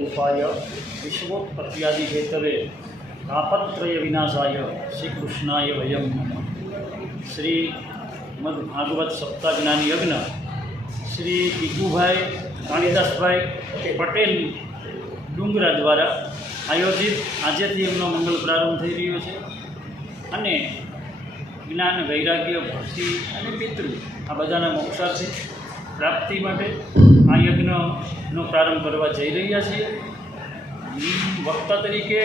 रूपाय विश्वोत्पत्त्यादि Hathaway तापत्रय विनाशाय श्रीकृष्णाय वयं श्रीमद्भागवत सप्ताह ज्ञान यज्ञ श्री भीखुभाई कालिदासभाई पटेल डुंगरा द्वारा आयोजित आजेथी एमनो मंगल प्रारंभ थई रह्यो छे अने ज्ञान वैराग्य भक्ति अने पितृ आ बधाना मोक्षार्थी प्राप्ति माटे आ यज्ञनो प्रारंभ करवा जई रह्या छीए। वक्ता तरीके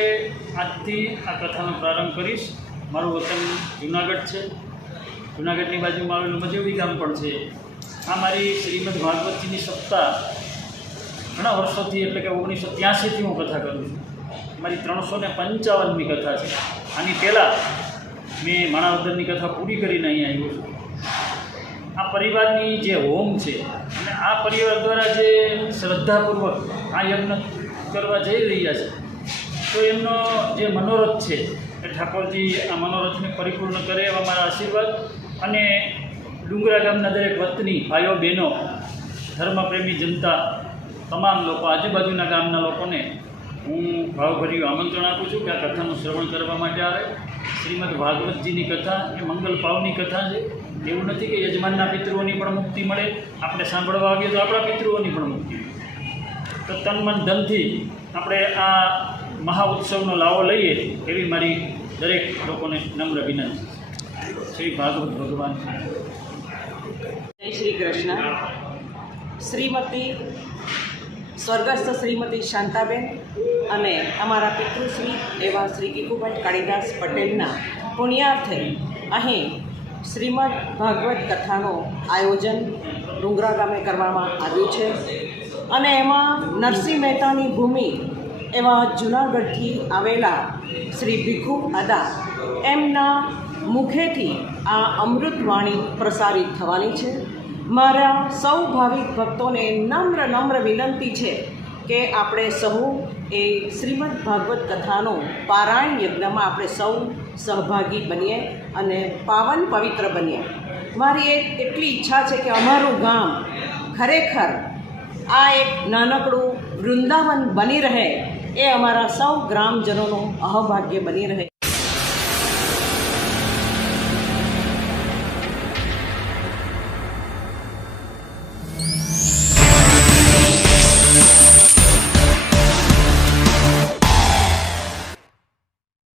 आजथी आ कथानो प्रारंभ करीश। मारुं वतन जूनागढ़ छे। जूनागढ़नी बाजुमां आवेલું મજેવડી ગામ પણ છે। આ મારી શ્રીમદ ભાગવતજીની સપ્તાહ ઘણા વર્ષોથી એટલે કે 1983થી હું કથા કરું છું। મારી 355મી કથા છે। આની પહેલાં મેં માણાવદરની કથા પૂરી કરીને અહીં આવ્યો છું। આ પરિવારની જે હોમ છે અને આ પરિવાર દ્વારા જે શ્રદ્ધાપૂર્વક આ યજ્ઞ કરવા જઈ રહ્યા છે તો એમનો જે મનોરથ છે એ ઠાકોરજી આ મનોરથને પરિપૂર્ણ કરે એવા મારા આશીર્વાદ અને ડુંગરા ગામના દરેક વતની ભાઈઓ બહેનો ધર્મપ્રેમી જનતા તમામ લોકો આજુબાજુના ગામના લોકોને હું ભાવભર્યું આમંત્રણ આપું છું કે આ કથાનું શ્રવણ કરવા માટે આવે। શ્રીમદ ભાગવતજીની કથા એ મંગલ પાવની કથા છે। એવું નથી કે યજમાનના પિતૃઓની પણ મુક્તિ મળે, આપણે સાંભળવા આવીએ તો આપણા પિતૃઓની પણ મુક્તિ મળે। તો તન મન ધનથી આપણે આ મહા ઉત્સવનો લાવો લઈએ એવી મારી દરેક લોકોને નમ્ર વિનંતી। શ્રી ભાગવત ભગવાન જય શ્રી કૃષ્ણ। શ્રીમતી સ્વર્ગસ્થ શ્રીમતી શાંતાબેન અને અમારા પિતૃશ્રી એવા શ્રી ભીખુભાઈ કાળીદાસ પટેલના પુણ્યાર્થે અહીં શ્રીમદ ભાગવત કથાનું આયોજન ડુંગરા ગામે કરવામાં આવ્યું છે અને એમાં નરસિંહ મહેતાની ભૂમિ એવા જૂનાગઢથી આવેલા શ્રી ભીખુ દાદા એમના મુખેથી આ અમૃતવાણી પ્રસારિત થવાની છે। મારા સૌ ભાવિક ભક્તોને નમ્ર વિનંતી છે કે આપણે સહુ એ શ્રીમદ ભાગવત કથાનો પારાયણ યજ્ઞમાં આપણે સૌ સહભાગી બનીએ અને પાવન પવિત્ર બનીએ. મારી એટલી ઈચ્છા છે કે અમારું ગામ ખરેખર આ એક નાનકડું વૃંદાવન બની રહે, એ અમારા સૌ ગ્રામજનોનું અહોભાગ્ય બની રહે.